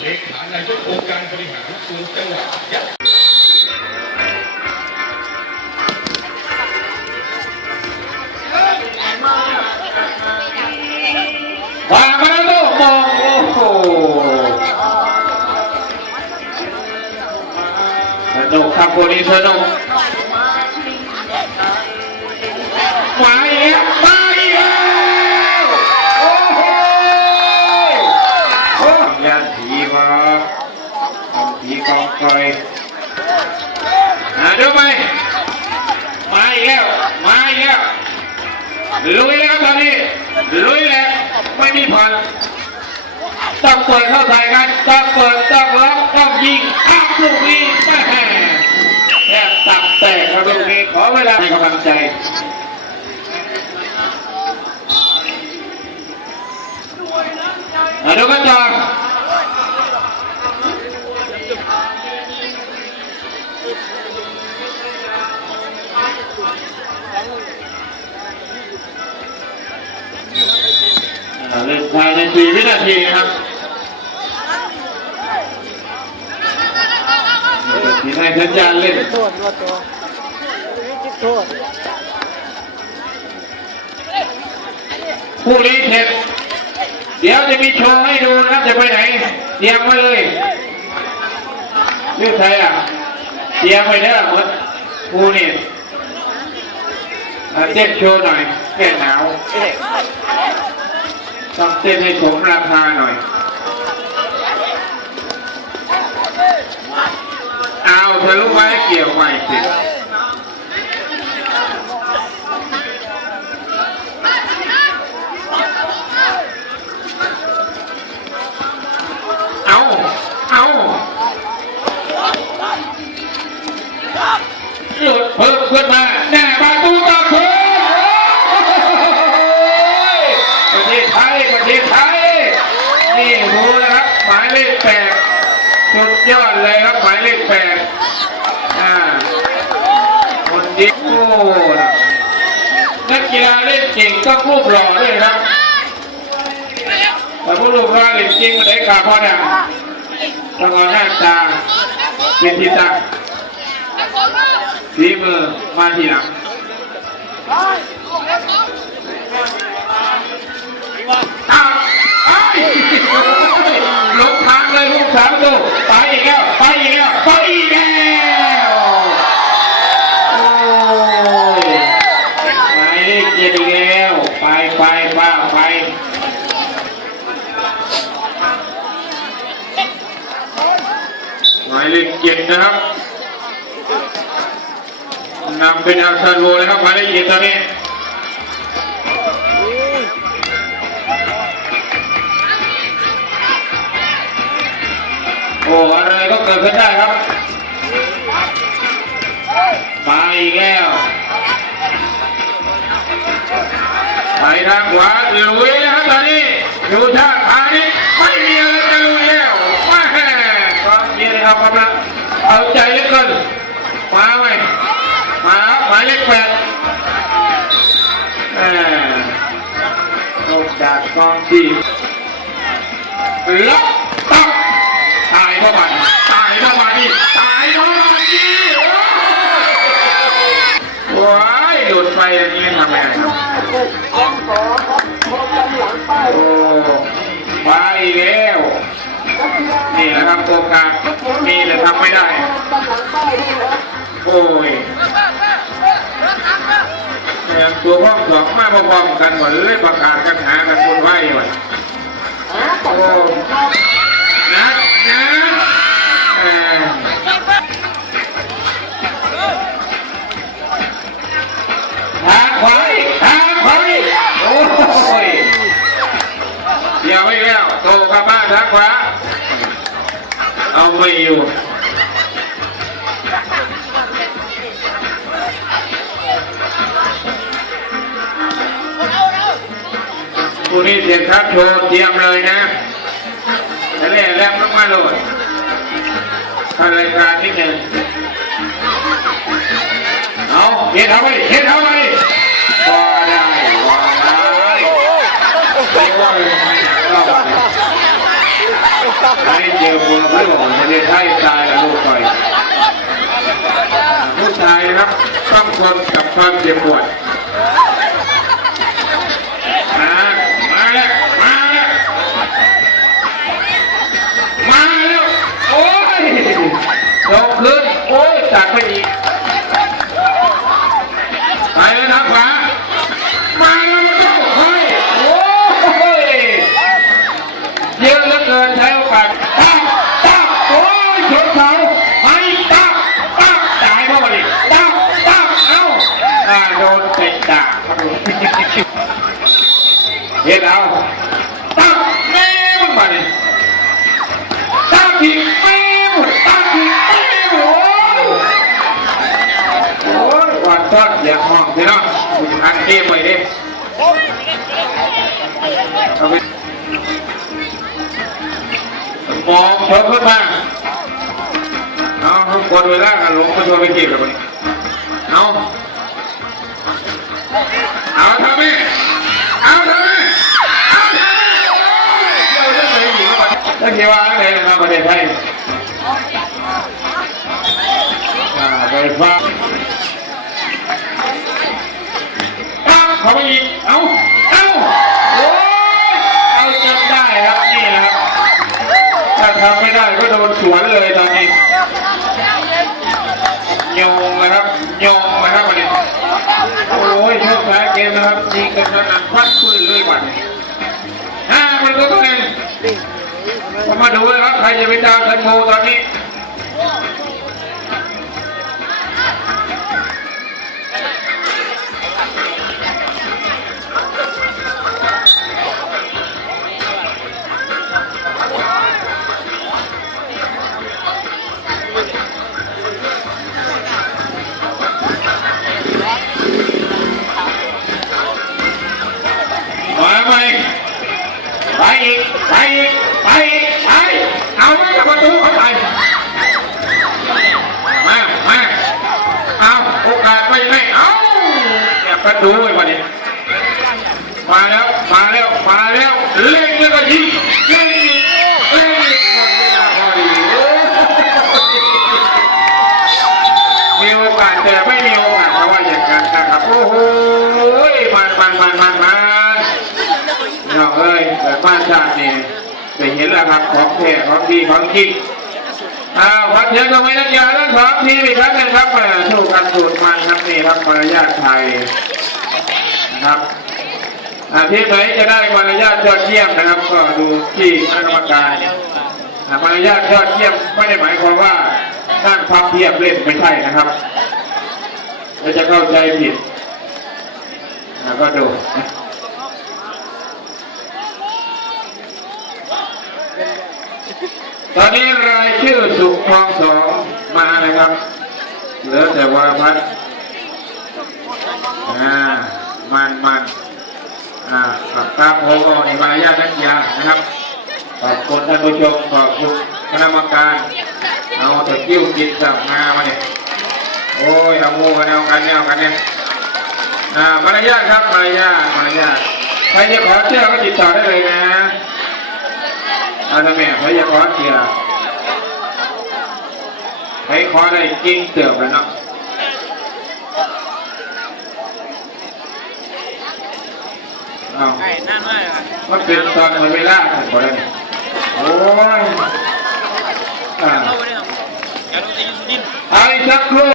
เลขานายกองค์การบริหารส่วนจังหวัดยะวางมาแล้วลูกมองโอ้โหสนุกครับคนนี้สนุก อ่าดูไหมมาอีกแล้วมาอีกแล้วลุยแล้วตอนนี้ลุยแล้วไม่มีผ่อนต้องเปิดเข้าใส่กันต้องเปิดต้องล็อกต้องยิงอ้าลูกนี้แม่แทบตับแตกครับลูกนี้ขอเวลาให้กำลังใจมาดูกันต่อ อ่าเล่นภายในสี่วินาทีนะครับทีในสัญญาณเล่นโทษรวดตัวนี่จิตโทษผู้รีเทปเดี๋ยวจะมีโชว์ให้ดูนะครับจะไปไหนเตรียมไว้เลยชื่อใครอะเตรียมไว้เด้อหมดผู้นี่เต้นโชว์หน่อยแก้หนาว ต้องเต้นให้สมราคาหน่อย เอาเธอรู้ไว้เกี่ยวใหม่สิเอา เอาหลุดเพิ่มขึ้นมา ยอดเลยครับหมายเลขแปดอ่าคนดีโอ้นะนักกีฬาเล่นเก่งต้องรูปหล่อด้วยครับแต่ผู้รูปร่าเล่นจริงมันได้ขาพ่อดังต้องเอาหน้าตาเป็นที่ตั้งฝีมือมาทีหลังอ้าวไอ้ยหลงทางเลยลูกสามดูไปอีกแล้ว ไปอีกแล้ว ไปอีกแล้ว โอ้ยหมายเลขเจ็ดอีกแล้ว ไปไปบ้าไป หมายเลขเจ็ดนะครับนำ เป็นอัลซาโรเลยครับหมายเลขเจ็ดตอนนี้โอ้อะไรก็เกิดขึ้นได้ครับ มาอีกแล้วไปทางขวาลุยนะครับตอนนี้ดูท่าทางนี้ไม่มีอะไรจะลุยแล้วแม่ความเย็นครับกำลังเอาใจเลือเกิน ลงจากกองที่ล็อกตับตายเข้ามาตายเข้ามานี่ตายเข้ามานี่โอ้ยหลุดไปอย่างนี้ทำไงครับโอ้มาอีกแล้วนี่แหละครับโอกาสนี่แหละทำไม่ได้ โอ้ย แต่ตัวห้อสองมาพร้อมกันหมดเลยประกาศกันหากันบนไหวหมดโอ้นะนะเอ่อทางขวาอีกทางขวาอีกโอ้ยเดี๋ยวไม่แล้วโตกลับบ้านทางขวาเอาไม่อยู่ ผู้นี้เสียงครับโชว์เตรียมเลยนะแล้วแรกแรกต้องมาโหลดทำรายการนิดหนึ่งเอาเห็นเอาไปเห็นเอาไปพอได้พอได้โอ้ยให้เจอเมืองเพื่อนของประเทศไทยตายแล้วลูกต่อยผู้ชายนะครับต้องทนกับความเจ็บปวด เฮ็ดเอาตั้งแม่มึงมาดิตั้งทีแม่มึงตั้งทีแม่มึงโอ้ยโอ้ยวาดต้อนอย่าห้องพี่น้องคุณอันเกมไว้ดิเอมองเพิ่มขึ้นมาเอาทุกคนเวลาหลงมาชวนไปเก็บเลยเอาเอาทำไมเอาทำไมเอาทำไมเดี๋ยวเรื่องไหนอีกวะ ถ้าเกี่ยวว่าอะไรนะครับประเทศไทยอ่าไปฟังเอาเข้าไปอีก เอาเอาโอ้ยเอาจนได้ครับ นี่นะครับ ถ้าทำไม่ได้ก็โดนสวนเลยตอนนี้ เลยค เนี่ยประตูไอ้วันนี้มาแล้วมาแล้วมาแล้วเล่นแล้วก็ยิงเล่นอีกเล่นอีกหมดเวลาพอดีมีโอกาสแต่ไม่มีโอกาสเพราะว่าอย่างนั้นนะครับโอ้โหมันมันมันมันมันเราเอ้ยเกิดบ้านชาตินี่จะเห็นแล้วครับของแท้ของดีของจริง อ่าวัดเทียนทำไมนักกีฬาทั้งสองทีมอีกครั้งหนึ่งครับมาสู้กันสูตรมันครับนี่ครับมารยาทไทยนะครับอ่าทีมไหนจะได้มารยาทยอดเยี่ยมนะครับ ก็ดูที่คณะกรรมการอ่ามารยาทยอดเยี่ยมไม่ได้หมายความว่านั่งพับเพียบเล่นไม่ใช่นะครับเราจะเข้าใจผิดก็ดูนะ ตอนนี้รายชื่อสุขทองสองมาเลยครับ เหลือแต่วรพัฒน์อ่ามันมันอ่ากับตาโพก็ในมารยาทนักกีฬานะครับ ขอบคุณท่านผู้ชม ขอบคุณคณะกรรมการ เอาตะกิ้วกินสับงามาเนี่ยโอ้ยเอาโมกันเอากันเนี่ยเอากันเนี่ยอ่ามารยาทครับมารยาทมารยาทใครจะขอเชื่อก็ติดต่อได้เลยนะ อาทำไมเขาจะขอเสียให้ขอได้กิ้งเตือบแล้วเนาะอ้าวไอ้นั่นมากเลยมันเป็นตอนหมดเวลาถึงพอแล้วนี่โอ้ยอ่าเข้าไปได้หรออย่าลงไปยูสุดินเอาอีกสักครู่